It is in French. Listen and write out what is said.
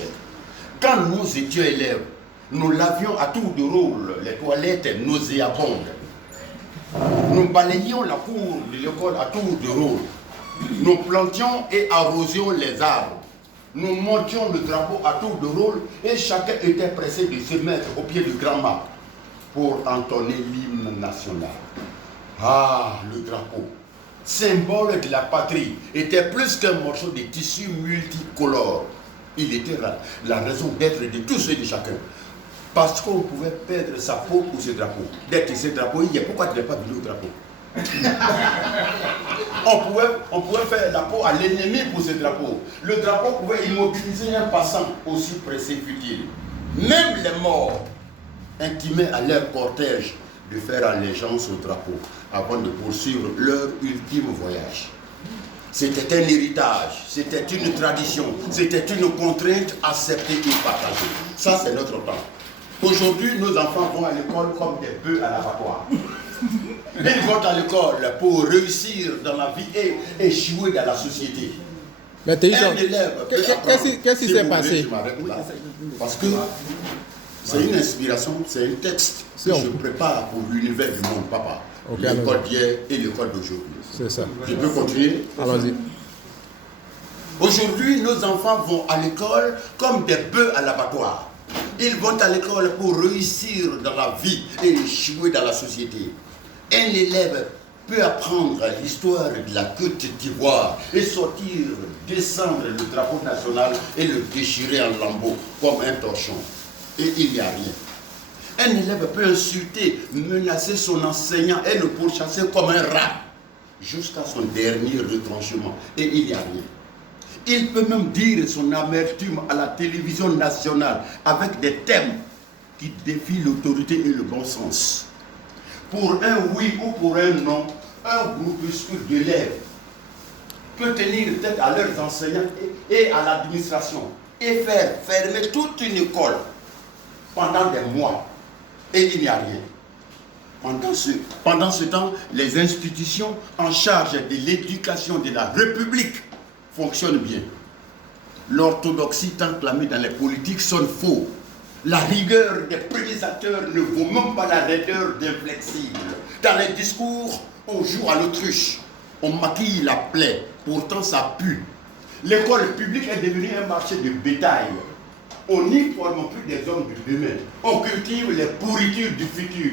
Niger. Quand nous étions élèves, nous lavions à tour de rôle les toilettes nauséabondes. Nous balayions la cour de l'école à tour de rôle. Nous plantions et arrosions les arbres. Nous montions le drapeau à tour de rôle et chacun était pressé de se mettre au pied du grand mât pour entonner l'hymne national. Ah, le drapeau, symbole de la patrie, était plus qu'un morceau de tissu multicolore. Il était la raison d'être de tous et de chacun. Parce qu'on pouvait perdre sa peau pour ce drapeau. Dès que ce drapeau, il y a pourquoi tu n'es pas venu au drapeau? on pouvait faire la peau à l'ennemi pour ce drapeau. Le drapeau pouvait immobiliser un passant aussi pressé fut-il. Même les morts intimaient à leur cortège de faire allégeance au drapeau avant de poursuivre leur ultime voyage. C'était un héritage, c'était une tradition, c'était une contrainte acceptée et partagée. Ça, c'est notre temps. Aujourd'hui, nos enfants vont à l'école comme des bœufs à l'abattoir. Ils vont à l'école pour réussir dans la vie et échouer dans la société. Mais qu'est-ce qui s'est passé? Parce que c'est une inspiration, c'est un texte que je prépare pour l'univers du monde, papa. Okay, l'école d'hier et l'école d'aujourd'hui. C'est ça. Je peux continuer? Allons-y. Aujourd'hui, nos enfants vont à l'école comme des bœufs à l'abattoir. Ils vont à l'école pour réussir dans la vie et échouer dans la société. Un élève peut apprendre l'histoire de la Côte d'Ivoire et sortir, descendre le drapeau national et le déchirer en lambeaux comme un torchon. Et il n'y a rien. Un élève peut insulter, menacer son enseignant et le pourchasser comme un rat jusqu'à son dernier retranchement. Et il n'y a rien. Il peut même dire son amertume à la télévision nationale avec des thèmes qui défient l'autorité et le bon sens. Pour un oui ou pour un non, un groupuscule d'élèves peut tenir tête à leurs enseignants et à l'administration et faire fermer toute une école pendant des mois. Et il n'y a rien. Pendant ce temps, les institutions en charge de l'éducation de la République fonctionnent bien. L'orthodoxie tant clamée dans les politiques sonne faux. La rigueur des premiers acteurs ne vaut même pas la raideur d'inflexibles. Dans les discours, on joue à l'autruche. On maquille la plaie, pourtant ça pue. L'école publique est devenue un marché de bétail. On n'y forme plus des hommes du demain. On cultive les pourritures du futur.